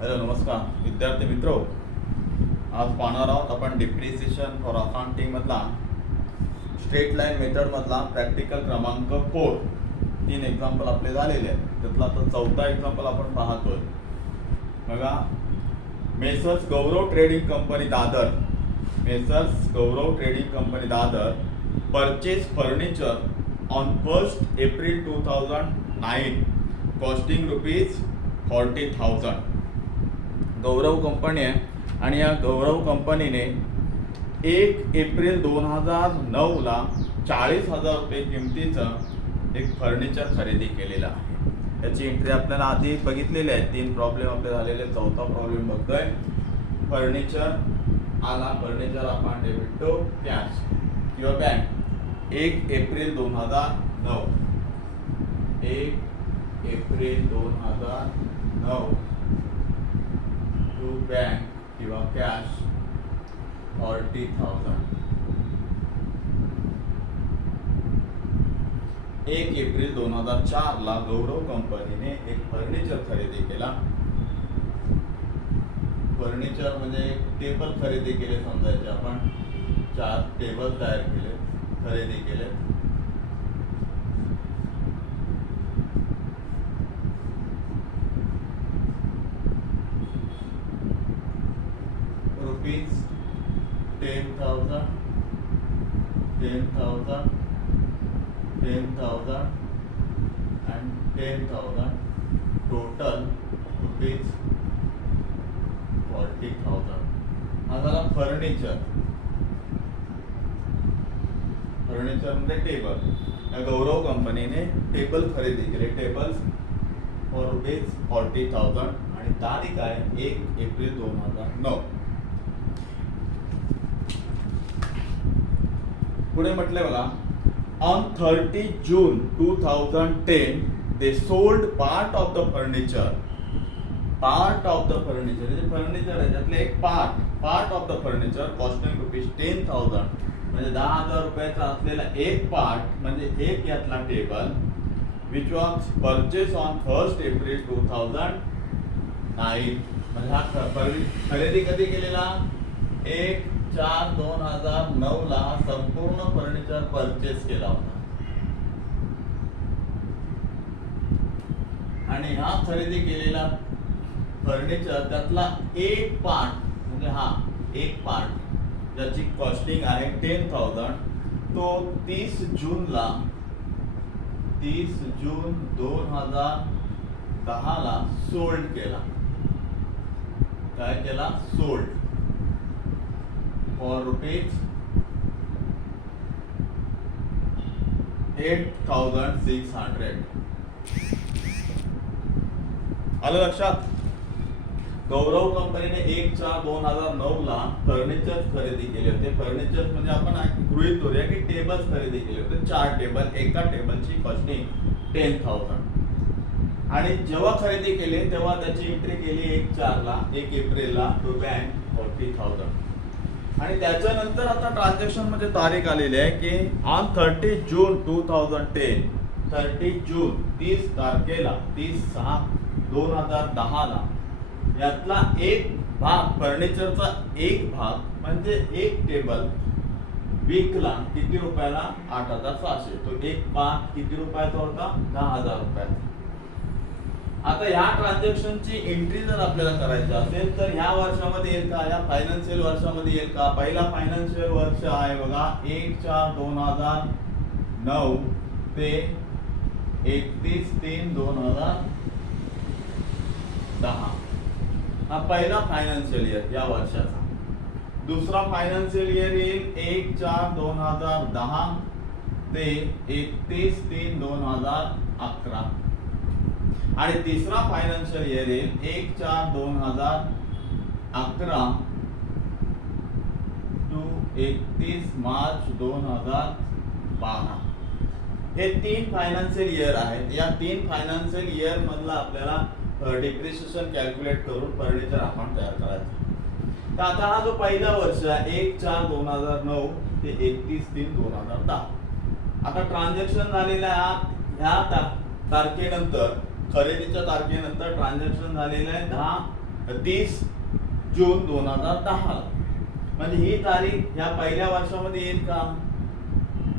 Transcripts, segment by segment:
Hello नमस्कार विद्यार्थी मित्रो, आज पाहणार आहोत आपण डिप्रिसिएशन फॉर अकाउंटिंग मधला स्ट्रेट लाईन मेथड मधला प्रॅक्टिकल क्रमांक 4. 3 एक्झाम्पल आपले झालेले आहेत. त्यातला आता चौथा एक्झाम्पल आपण पाहतोय. बघा, messrs Gaurav trading company Dadar purchase furniture on 1st April 2009 costing ₹40,000. Gaurav company आहे आणि या गौरव कंपनीने 1 एप्रिल 2009ला 40,000 रुपये किमतीचं एक फर्निचर खरेदी केलेलं आहे. याची एंट्री आपल्याला आधी बघितलेली आहे. 3 प्रॉब्लेम आपले झालेले. चौथा प्रॉब्लेम बघतोय. फर्निचर आला, फर्निचर आपण डेबिट टू कॅश किंवा बँक. 1 एप्रिल 2009 टू बँक किंवा कॅश 40,000. 1 एप्रिल 2004ला गौरव कंपनीने एक फर्निचर खरेदी केला. फर्निचर म्हणजे टेबल खरेदी केले समजायचे. आपण 4 टेबल तयार केले, खरेदी केले. ₹10,000 and 10,000 टोटल ₹40,000. हा झाला फर्निचर. फर्निचर म्हणजे टेबल. या गौरव कंपनीने टेबल खरेदी केले. टेबल्स फॉर ₹40,000 आणि तारीख आहे 1 एप्रिल 2009. पुढे म्हटले बघा, ऑन 30 जून 2010 they sold part of the furniture. म्हणजे फर्निचर आहे त्यातले एक part of the furniture costing ₹10,000 म्हणजे 10,000 रुपयाचा असलेला एक पार्ट म्हणजे एक यातला table which was purchase on 1st April 2009. म्हणजे हा खरेदी कधी केलेला? 1/4/2009ला संपूर्ण फर्निचर परचेस केला होता. आणि हा खरेदी केलेला फर्निचर त्यातला एक पार्ट म्हणजे हा एक पार्ट ज्याची कॉस्टिंग आहे 10,000 तो 30 जून 2010ला सोल्ड केला. काय केला? Sold for ₹8,600. आलं लक्षात? गौरव कंपनीने 1/4/2009ला फर्निचर खरेदी केले होते. फर्निचर म्हणजे आपण गृहीत धरूया की टेबल्स खरेदी केले होते. 4 टेबल. एका टेबलची कॉस्टिंग 10,000. आणि जेव्हा खरेदी केले तेव्हा त्याची एंट्री केली 1 एप्रिलला टू बँक 40,000. आणि त्याच्यानंतर आता ट्रान्झॅक्शन मध्ये तारीख आलेली आहे की ऑन 30 जून 2010 30 जून 30 तारखेला 30/6/2010ला यातला एक भाग फर्निचरचा एक भाग म्हणजे एक टेबल विकला. किती रुपयाला? 8,600. तो एक भाग किती रुपयाचा होता? 10,000 रुपयाचा. आता ह्या ट्रान्झॅक्शनची एंट्री जर आपल्याला करायची असेल तर ह्या वर्षामध्ये येईल का? या फायनान्शियल वर्षामध्ये येईल का? पहिला फायनान्शियल वर्ष आहे बघा 1/4/2009 ते 31/3/2010. हा पहिला फायनान्शियल इयर या वर्षाचा. दुसरा फायनान्शियल इयर येईल 1/4/2010 ते 31/3/2011. आणि तिसरा फायनान्शियल इयर येईल 1/4/2011 टू 31 मार्च 2012. हे 3 फायनान्शियल इयर आहेत. या 3 फायनान्शियल इयर मधला आपल्याला डिप्रिसिएशन कॅल्क्युलेट करून फर्निचर अकाउंट तयार करायचं. तर आता हा जो पहिला वर्ष आहे 1/4/2009 ते 31/3/2010. आता ट्रान्झॅक्शन झालेलं आहे ह्या तारखेनंतर खरेदीच्या तारखेनंतर ट्रान्झॅक्शन झालेलं आहे 30 जून 2010. म्हणजे ही तारीख ह्या पहिल्या वर्षामध्ये येईल का?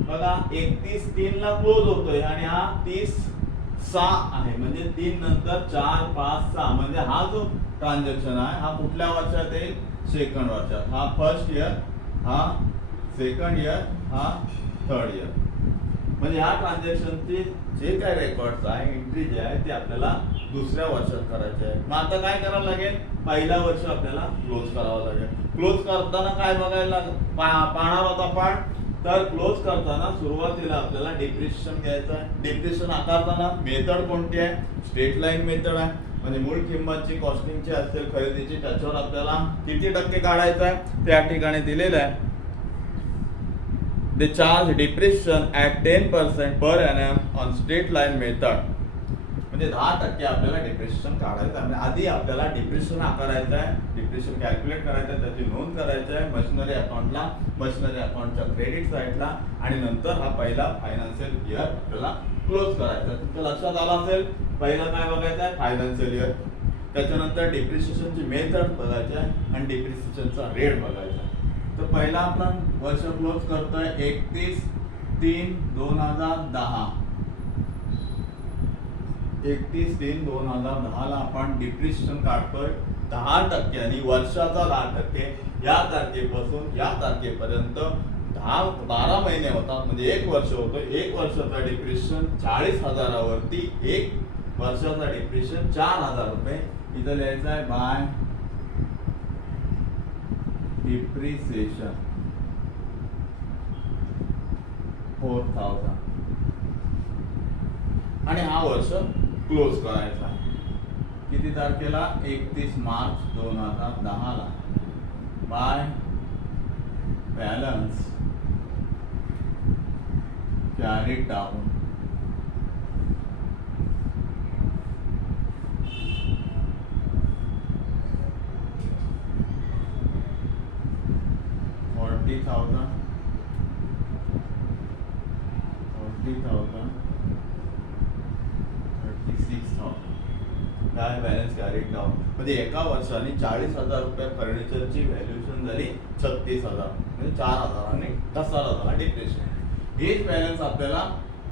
बघा 31/3 ला क्लोज होतोय आणि हा 30/6 आहे, म्हणजे 3 नंतर 4, 5, 6 म्हणजे हा जो ट्रान्झॅक्शन आहे हा कुठल्या वर्षात येईल? सेकंड वर्षात. हा फर्स्ट इयर, हा सेकंड इयर, हा थर्ड इयर. म्हणजे ह्या ट्रान्झॅक्शनचे जे काय रेकॉर्ड्स आहे, एंट्री जे आहे ते आपल्याला दुसऱ्या वर्षात करायचे आहे. मग आता काय करावं लागेल? पहिला वर्ष आपल्याला क्लोज करावं लागेल. क्लोज करताना काय बघायला पाहणार होता आपण? तर क्लोज करताना सुरुवातीला आपल्याला डिप्रिशिएशन घ्यायचं आहे. डिप्रिशिएशन आकारताना मेथड कोणती आहे? स्ट्रेट लाईन मेथड आहे. म्हणजे मूळ किंमत जी कॉस्टिंगची असेल खरेदीची त्याच्यावर आपल्याला किती टक्के काढायचं आहे त्या ठिकाणी दिलेलं आहे. They charge depreciation at 10% per annum on straight line method. म्हणजे 10% आपल्याला डिप्रिशिएशन काढायचं आहे. आधी आपल्याला डिप्रिशिएशन आकारायचं आहे, डिप्रिशिएशन कॅल्क्युलेट करायचं आहे, त्याची नोंद करायची आहे मशिनरी अकाउंटला, मशिनरी अकाउंटच्या क्रेडिट साईडला, आणि नंतर हा पहिला फायनान्शियल इयर आपल्याला क्लोज करायचा आहे. तुमच्या लक्षात आलं असेल पहिला काय बघायचं आहे? Financial year. त्याच्यानंतर डिप्रिशिएशनची मेथड बघायची आहे आणि डिप्रिशिएशनचा रेट बघायचा आहे. तर पहिला आपण वर्ष क्लोज करतोय 31/3/2010. 31/3/2010 ला आपण डिप्रिशिएशन काढतोय 10% आणि वर्षाचा 10%. या तारखेपासून या तारखेपर्यंत 12 महिने होतात, म्हणजे 1 वर्ष होतं. 1 वर्षाचा डिप्रिशिएशन 40,000 वरती 1 वर्षाचा डिप्रिशिएशन 4,000 रुपये. इथं लिहायचं आहे बाय डिप्रिसिएशन 4,000 आणि हा वर्ष क्लोज करायचा आहे. किती तारखेला? 31 मार्च 2010 ला. By balance carried down $40,000 36,000. काय बॅलन्स कॅरीड डाऊन म्हणजे एका वर्षाने 40,000 रुपये फर्निचरची व्हॅल्युएशन झाली 36,000, म्हणजे 4,000 आणि 10,000 डिप्रिशिएशन. हेच बॅलन्स आपल्याला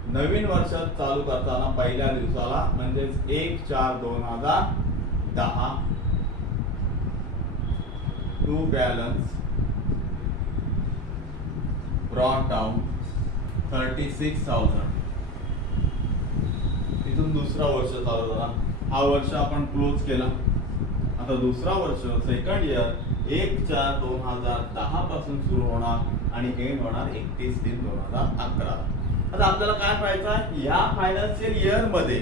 नवीन वर्षात चालू करताना पहिल्या दिवसाला म्हणजे 1/4/2010 टू बॅलन्स ब्रॉट डाऊन 36,000. इथून दुसरा वर्ष चालू झाला. हा वर्ष आपण क्लोज केला. आता दुसरा वर्ष सेकंड इयर 1/4/2010 पासून सुरू होणार आणि एंड होणार 31/3/2011. आता आपल्याला काय पाहायचं आहे? या फायनान्शियल इयर मध्ये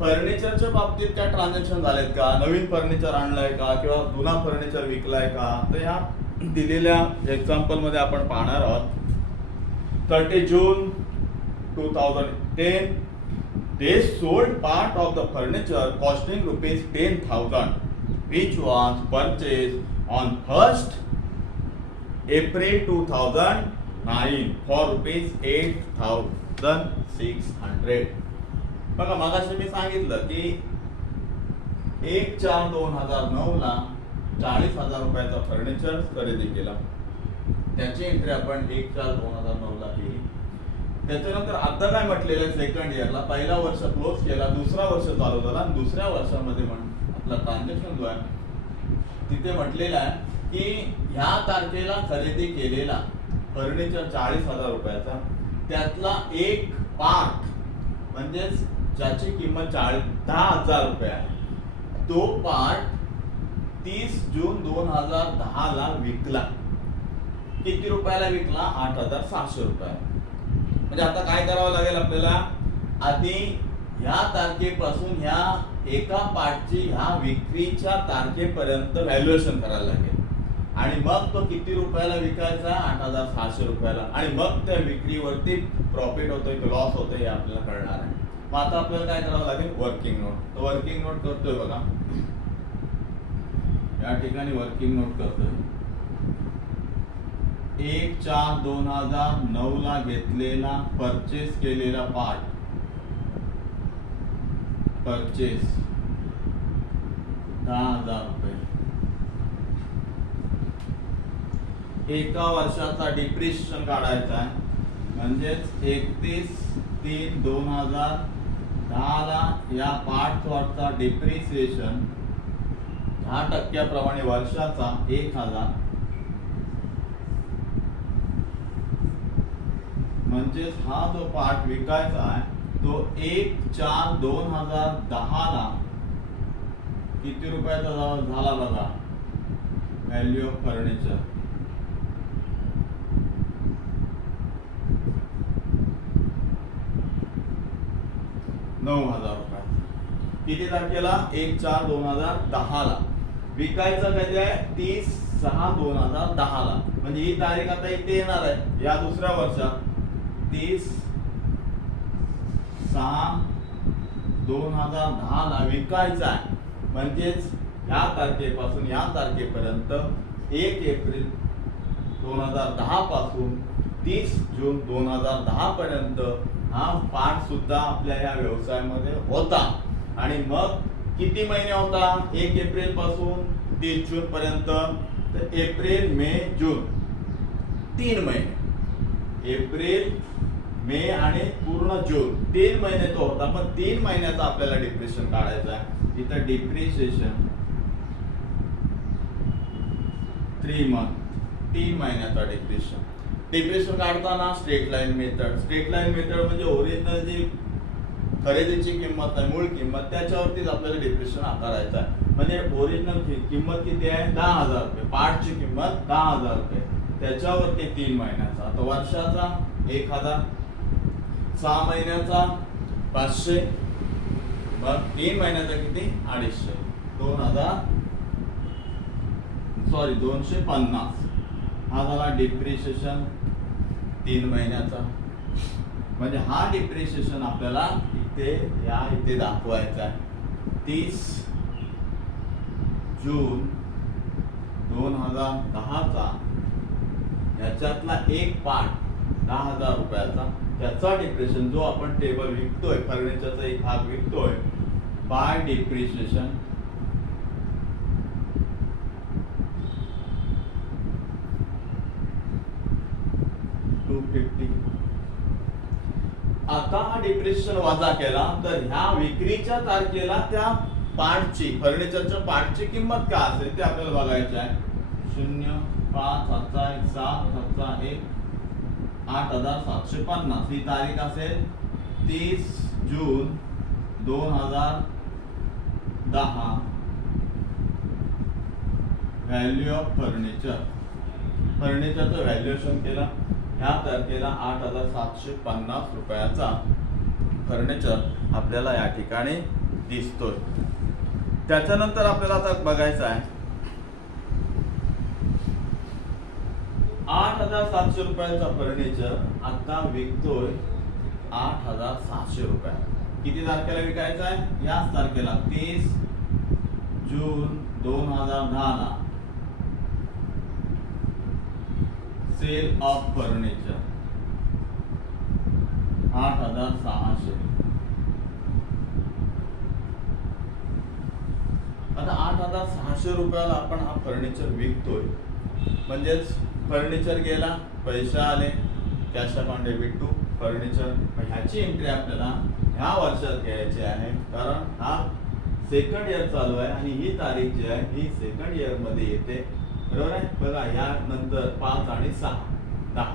फर्निचरच्या बाबतीत काय ट्रान्झॅक्शन झालेत का? नवीन फर्निचर आणलंय का किंवा जुना फर्निचर विकलाय का? तर ह्या दिलेल्या एक्झाम्पल मध्ये आपण पाहणार आहोत. 30 जून 2010 they sold part of the furniture costing ₹10,000 which was purchased on 1st April 2009 for ₹8,600. बघा मगाशी मी सांगितलं की 1/4/2009 ला 40,000 रुपयाचा फर्निचर खरेदी केला. त्याची एंट्री आपण 1/4/2009 ला केली. त्याच्यानंतर आता काय म्हटलेलं आहे? सेकंड इयरला पहिला वर्ष क्लोज केला, दुसरा वर्ष चालू झाला आणि दुसऱ्या वर्षामध्ये आपला ट्रान्झॅक्शन जो आहे तिथे म्हटलेलं आहे की ह्या तारखेला खरेदी केलेला फर्निचर 40,000 रुपयाचा, त्यातला एक पार्ट म्हणजे ज्याची किंमत 10,000 रुपये आहे तो पार्ट 30 जून 2010 ला विकला. किती रुपयाला विकला? 8,600 रुपये. म्हणजे आता काय करावं लागेल आपल्याला? आधी ह्या तारखेपासून ह्या एका पार्टची ह्या विक्रीच्या तारखेपर्यंत व्हॅल्युएशन करायला लागेल आणि मग तो किती रुपयाला विकायचा? 8,600 रुपयाला. आणि मग त्या विक्रीवरती प्रॉफिट होतोय की लॉस होतोय हे आपल्याला कळणार आहे. मग आता आपल्याला काय करावं लागेल? Working note. तर वर्किंग नोट करतोय बघा, या ठिकाणी वर्किंग नोट करतोय. 1/4/2009 ला घेतलेला परचेस केलेला पार्ट परचेस 10,000 रुपये. एका वर्षाचा डिप्रिशिएशन काढायचा आहे, म्हणजेच 31/3/2010 ला या पार्ट प्लॉटचा डिप्रिसिएशन 10% वर्षाचा 1,000, म्हणजेच हा जो पार्ट विकायचा आहे तो 1/4/2010 ला किती रुपयाचा झाला बघा. व्हॅल्यू ऑफ फर्निचर 9,000 रुपये. किती तारखेला? 1/4/2010 ला. विकायचं कधी आहे? 30/6/2010 ला. म्हणजे ही तारीख आता इथे येणार आहे या दुसऱ्या वर्षात. 30/6/2010 ला विकायचा आहे, म्हणजेच या तारखेपासून या तारखेपर्यंत 1 एप्रिल 2010 पासून 30 जून 2010 पर्यंत हा पार्ट सुद्धा आपल्या या व्यवसायामध्ये होता. आणि मग किती महिने होता? 1 एप्रिल पासून 30 जून पर्यंत. तर एप्रिल, मे, जून 3 महिने. एप्रिल, मे आणि पूर्ण जून 3 महिने तो होता. पण 3 महिन्याचा आपल्याला डिप्रिशिएशन काढायचा आहे. इथं डिप्रिशिएशन 3 मंथ, 3 महिन्याचा डिप्रिशिएशन काढताना straight line method. Straight line method म्हणजे ओरिजिनल जी खरेदीची किंमत आहे, मूळ किंमत, त्याच्यावरतीच आपल्याला डिप्रिशिएशन आकारायचं आहे. म्हणजे ओरिजिनल किंमत किती आहे? 10,000 रुपये. पार्टची किंमत 10,000 रुपये, त्याच्यावरती 3 महिन्याचा. आता वर्षाचा 1,000, 6 महिन्याचा 500, मग 3 महिन्याचा किती? 250. 250. हा झाला डिप्रिशिएशन 3 महिन्याचा. म्हणजे हा डिप्रिशिएशन आपल्याला इथे दाखवायचा आहे. 30 जून 2010 चा याच्यातला एक पार्ट 10,000 रुपयाचा, त्याचा डिप्रिशिएशन जो आपण टेबल विकतोय, फर्निचरचा एक भाग विकतोय, बाय डिप्रिशिएशन 250. आता हा डिप्रिशिएशन वजा केला तर ह्या विक्रीच्या तारखेला त्या पार्टची, फर्निचरच्या पार्टची किंमत काय असेल ते आपल्याला बघायचं आहे. 0,5/1/7/1 8,750 ही तारीख असेल. 30 जून 2010. व्हॅल्यू ऑफ फर्निचरचं व्हॅल्युएशन केलं. ह्या तारखेला 8,750 रुपयाचा फर्निचर आपल्याला या ठिकाणी दिसतोय. त्याच्यानंतर आपल्याला आता बघायचं आहे 8,700 रुपयाचा फर्निचर आता विकतोय 8,700 रुपये. किती तारखेला विकायचा आहे? याच तारखेला 30 जून 2010 ला. Sale of furniture 8,600. आता 8,600 रुपयाला आपण हा फर्निचर विकतोय, म्हणजेच फर्निचर गेला, पैसे आले, cash account debit to furniture. ह्याची एंट्री आपल्याला ह्या वर्षात घ्यायची आहे, कारण हा सेकंड इयर चालू आहे आणि ही तारीख जी आहे ही सेकंड इयर मध्ये येते. बरोबर आहे? बघा, या नंतर 5 आणि 6 10.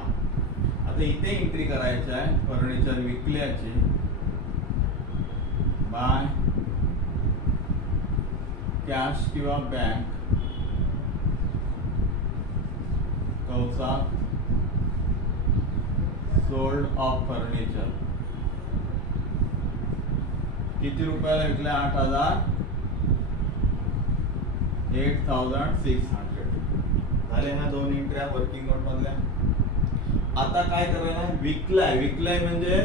आता इथे एंट्री करायची आहे फर्निचर विकल्याची बाय कॅश किंवा बँक कंसात सोल्ड ऑफ फर्निचर. किती रुपयाला विकले? 8,600 झाले. ह्या दोन एंट्र्या वर्किंग नोट मधल्या. आता काय करायला? विकलाय म्हणजे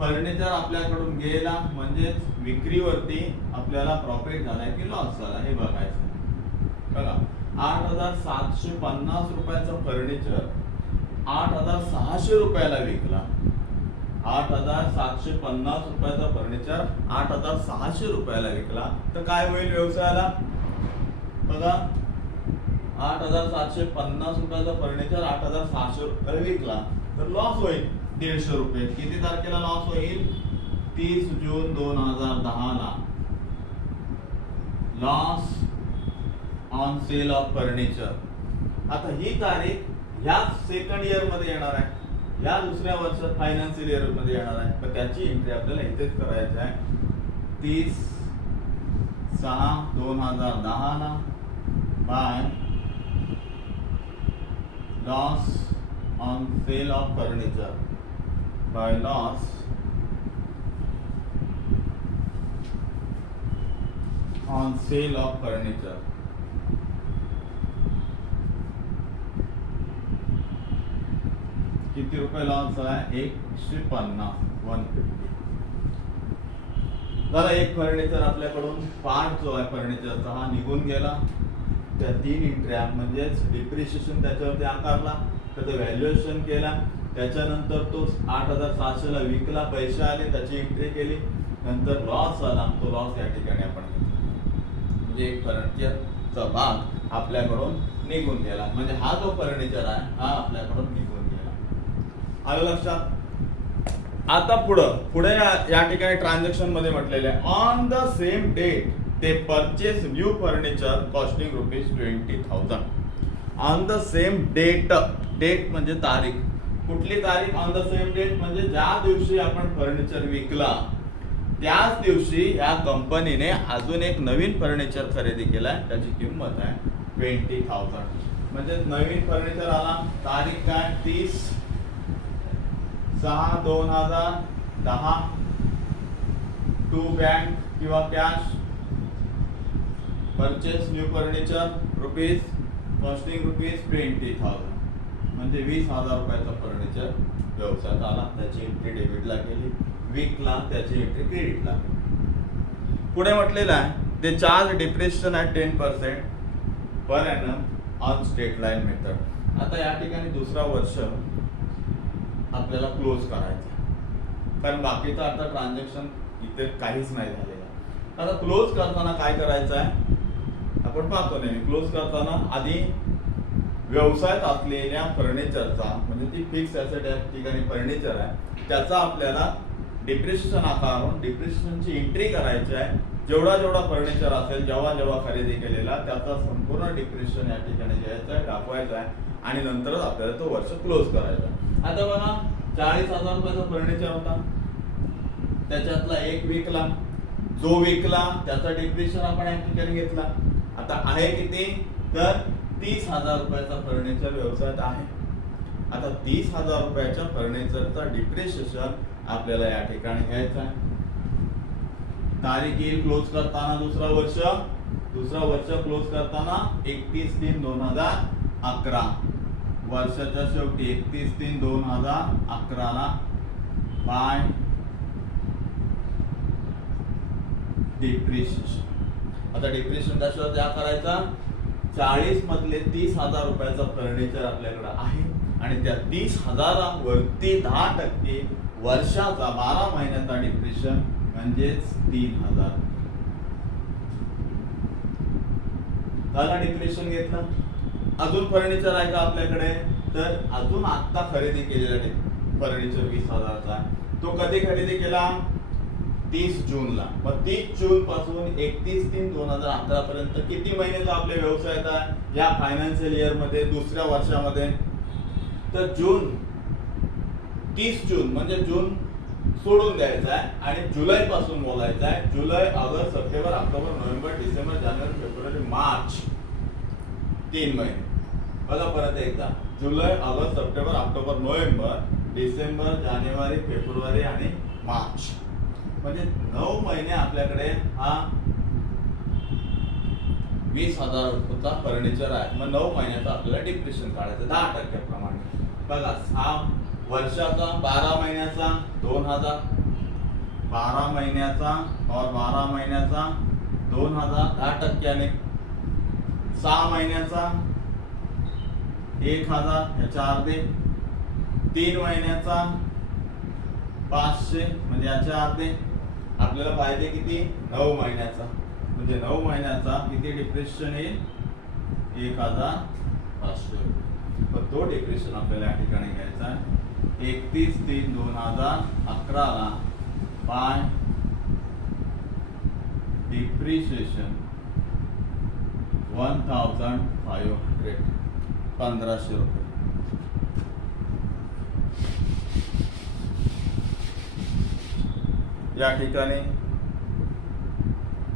फर्निचर आपल्याकडून गेला, म्हणजेच विक्रीवरती आपल्याला प्रॉफिट झालाय की लॉस झाला हे बघायचं. बघा, 8,750 रुपयाचं फर्निचर 8,600 रुपयाला विकला. 8,750 रुपयाचा फर्निचर 8,600 रुपयाला विकला तर काय होईल व्यवसायाला? बघा 8,750 रुपयाचा फर्निचर 8,600 रुपये विकला तर लॉस होईल 150 रुपये. किती तारखेला लॉस होईल? 30 जून 2010 ला loss on sale of furniture. आता ही तारीख ह्या सेकंड इयर मध्ये येणार आहे, या दुसऱ्या वर्षात फायनान्शियल इयर मध्ये येणार आहे, पण त्याची एंट्री आपल्याला इथेच करायची आहे 30/6/2010 ला by loss on sale of furniture by loss on sale of furniture. किती रुपये लॉस आहे? 150 150. जरा एक फर्निचर आपल्याकडून पार्ट जो आहे फर्निचरचा हा निघून गेला. त्या 3 एंट्र्या म्हणजेच डिप्रिशिएशन त्याच्यावरती आकारला, त्याचं व्हॅल्युएशन केला, त्याच्यानंतर तो 8,700 ला विकला, पैसे आले, त्याची एंट्री केली, नंतर लॉस आला, तो लॉस या ठिकाणी आपण घेतला. म्हणजे एक फर्निचरचा भाग आपल्याकडून निघून गेला. म्हणजे हा जो फर्निचर आहे हा आपल्याकडून निघून गेला. आलं लक्षात? आता पुढे या ठिकाणी ट्रान्झॅक्शन मध्ये म्हटलेले आहे ऑन द सेम डेट ते purchase new furniture costing ₹20,000. On the same date, date म्हणजे तारीख. कुठली तारीख? ऑन द सेम डेट म्हणजे ज्या दिवशी आपण फर्निचर विकला त्याच दिवशी या कंपनीने अजून एक नवीन फर्निचर खरेदी केलाय, त्याची किंमत आहे 20,000. म्हणजे नवीन फर्निचर आला, तारीख काय? 30/6/2010. टू बँक किंवा cash purchase new furniture costing ₹20,000. म्हणजे 20,000 रुपयाचा फर्निचर व्यवसायात आला, त्याची एंट्री डेबिटला केली, विकला, त्याची एंट्री क्रेडिटला केली. पुढे म्हटलेलं आहे ते charge depreciation at 10% per annum on straight line method. आता या ठिकाणी दुसरा वर्ष आपल्याला क्लोज करायचं, कारण बाकीचं आता ट्रान्झॅक्शन इथे काहीच नाही झालेलं. आता क्लोज करताना काय करायचं आहे आपण पाहतो. नाही, क्लोज करताना आधी व्यवसायात असलेल्या फर्निचरचा म्हणजे ती फिक्स ॲसेट या ठिकाणी फर्निचर आहे त्याचा आपल्याला डिप्रिशिएशन आकारून डिप्रिशिएशनची एंट्री करायची आहे. जेवढा फर्निचर असेल जेव्हा खरेदी केलेला त्याचा संपूर्ण डिप्रिशिएशन या ठिकाणी घ्यायचं आहे, दाखवायचं आहे आणि नंतरच आपल्याला तो वर्ष क्लोज करायचा. आता बघा 40,000 रुपयाचा फर्निचर होता, त्याच्यातला एक विकला, जो विकला त्याचा डिप्रिशिएशन आपण या ठिकाणी घेतला. आता आहे किती? तर 30,000 रुपयाचा फर्निचर व्यवसायात आहे. आता 30,000 रुपयाच्या फर्निचरचा डिप्रिशिएशन आपल्याला या ठिकाणी घ्यायचा आहे. तारीख येईल क्लोज करताना दुसरा वर्ष क्लोज करताना 31/3/2011. वर्षाच्या शेवटी 31/3/2011 ला बाय डिप्रिशिएशन. आता डिप्रिशिएशन कशावर द्या करायचा? 40 मधले 30,000 रुपयाचा फर्निचर आपल्याकडे आहे आणि त्या 30,000 वरती 10% वर्षाचा 12 महिन्याचा डिप्रिशिएशन म्हणजेच 3,000. झाला डिप्रिशिएशन घेतला. अजून फर्निचर आहे का आपल्याकडे? तर अजून आता खरेदी केलेला फर्निचर 20,000चा आहे. तो कधी खरेदी केला? 30 जूनला. मग 30 जून पासून 31/3/2011 पर्यंत किती महिन्याचा आपल्या व्यवसायात आहे या फायनान्शियल इयर मध्ये दुसऱ्या वर्षामध्ये? तर 30 जून म्हणजे जून सोडून द्यायचा आहे आणि जुलै पासून बोलायचं आहे. जुलै, August, September, October, November, December, जानेवारी, फेब्रुवारी, मार्च 3 महिने. बघा परत एकदा, जुलै, August, September, October, November, December, जानेवारी, फेब्रुवारी आणि मार्च. म्हणजे 9 महिने आपल्याकडे हा 20,000 रुपयाचा फर्निचर आहे. मग 9 महिन्याचा आपल्याला डिप्रिशिएशन काढायचं 10% प्रमाणे. बघा 6 वर्षाचा, 12 महिन्याचा 2,000, 12 महिन्याचा और 12 महिन्याचा 2,000 10%. 6 महिन्याचा 1,000 याच्या अर्धे. 3 महिन्याचा 500 म्हणजे याच्या अर्धे. आपल्याला पाहिजे किती? 9 महिन्याचा. म्हणजे 9 महिन्याचा किती डिप्रेशन येईल 1500 रुपये. पण तो डिप्रेशन आपल्याला या ठिकाणी घ्यायचा आहे 31/3/2011 ला बाय डिप्रिशिएशन 1500 1500 रुपये. या ठिकाणी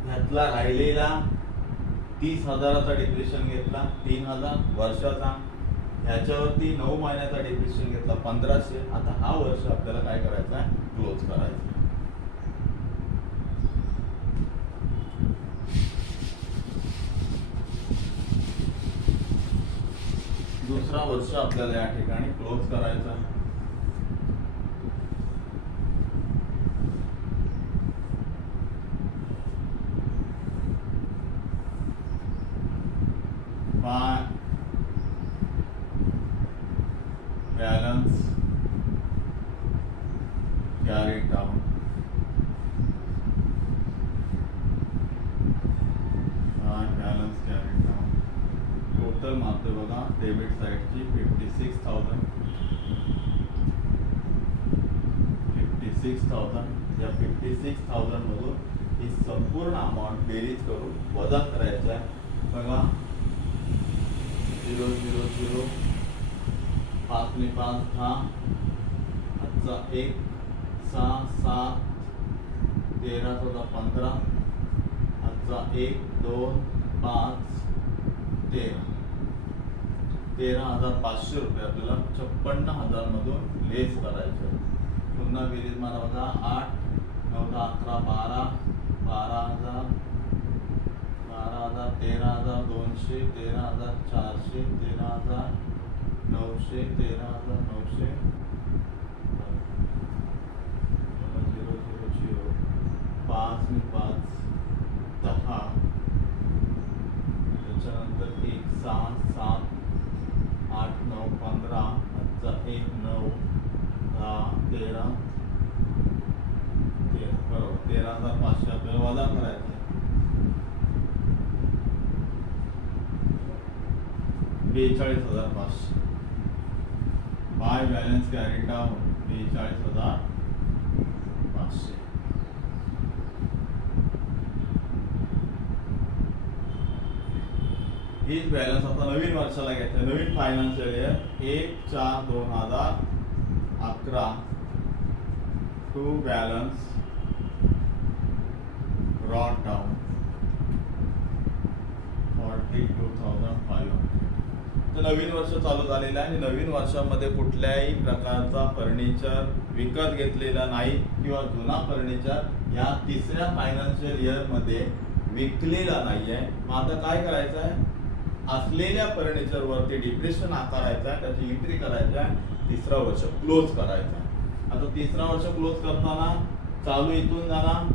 ह्यातला राहिलेला 30,000चा डिप्रेशन घेतला 3,000 वर्षाचा, ह्याच्यावरती 9 महिन्याचा डिप्रेशन घेतला 1500. आता हा वर्ष आपल्याला काय करायचा आहे क्लोज करायचा आहे. दुसरा वर्ष आपल्याला या ठिकाणी क्लोज करायचा आहे. By balance carry down total मारतोय बघा डेबिट साईडची 56,000 या 56,000 मधून ही संपूर्ण अमाऊंट बेरीज करून वजा करायचं आहे. बघा 000 5 ने 5 10 आजचा 1 6 7 13 14 15 आजचा 1 2 5 13,500 रुपये आपल्याला 56,000 मधून लेस करायचे. पुन्हा बेरीज मारा बघा 8 9 10 11 12 12,000 12,000 13,200 13,400 13,900 13,900 000 5 ने 5 10 त्याच्यानंतर 1 6 7 8 9 15 आजचा 1 9 10 13 बरोबर 13,500 आपल्याला वजा करायचं. 42,500 बाय बॅलन्स कॅरी डाऊन 42,500. हीच बॅलन्स आता नवीन वर्षाला घ्यायचं. नवीन financial year 1/4/2011 to balance brought down 42,500. तर नवीन वर्ष चालू झालेलं आहे आणि नवीन वर्षामध्ये कुठल्याही प्रकारचा फर्निचर विकत घेतलेला नाही किंवा जुना फर्निचर या तिसऱ्या फायनान्शियल इयरमध्ये विकलेला नाही आहे. मग आता काय करायचं आहे असलेल्या फर्निचर वरती डिप्रेशन आकारायचा आहे, त्याची एंट्री करायची आहे, तिसरा वर्ष क्लोज करायचा आहे. आता तिसरा वर्ष क्लोज करताना चालू इथून जाणार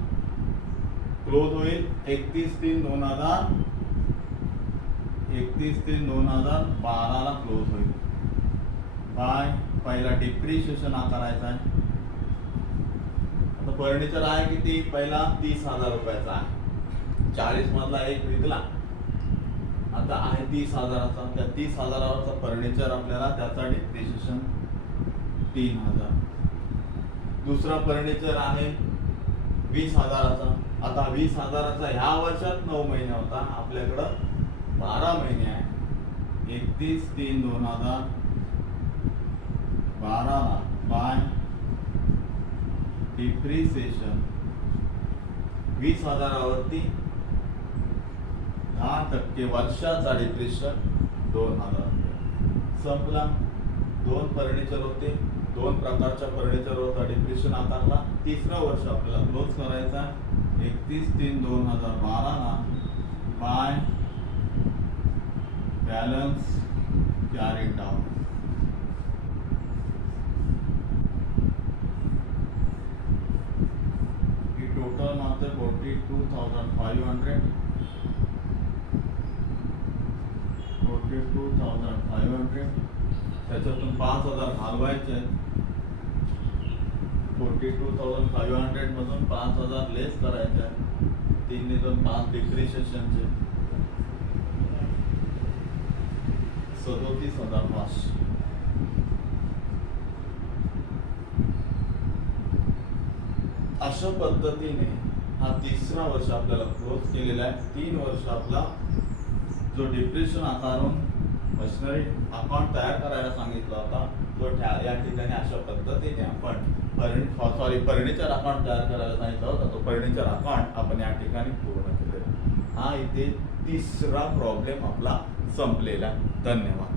क्लोज होईल 31/3/2012 ला क्लोज होईल. बाय पहिला डिप्रिशिएशन आकारायचा आहे. आता फर्निचर आहे किती पहिला 30,000 रुपयाचा आहे. 40 मधला एक विकला आता आहे 30,000चा. त्या 30,000वरचा फर्निचर आपल्याला त्याचा डिप्रिशिएशन 3,000. दुसरा फर्निचर आहे 20,000चा. आता 20,000चा ह्या वर्षात 9 महिने होता, आपल्याकडं 12 महिने आहे. 31/3/2012 बाय डिप्रिसिएशन 20,000वरती 10% वर्षाचा डिप्रेशन 2,000 रुपये. संपला. 2 फर्निचर होते, 2 प्रकारच्या फर्निचरवरचा डिप्रेशन आकारला. तिसरा वर्ष आपल्याला क्लोज करायचा 31/3/2012 ला by balance carry down. He total मात्र 42,500 त्याच्यातून 5,000 घालवायचे. 42,500 मधून 5,000 लेस करायचे. 3 ने 2 5 डिप्रिशिएशनचे 37,500. अशा पद्धतीने हा तिसरा वर्ष आपल्याला क्लोज केलेला आहे. 3 वर्ष आपला जो डिप्रेशन आकारून मशिनरी अकाउंट तयार करायला सांगितला होता तो या ठिकाणी अशा पद्धतीने आपण फर्निचर अकाउंट तयार करायला सांगितला होता तो फर्निचर अकाउंट आपण या ठिकाणी पूर्ण केलेला. हा इथे तिसरा प्रॉब्लेम आपला संपलेला. धन्यवाद.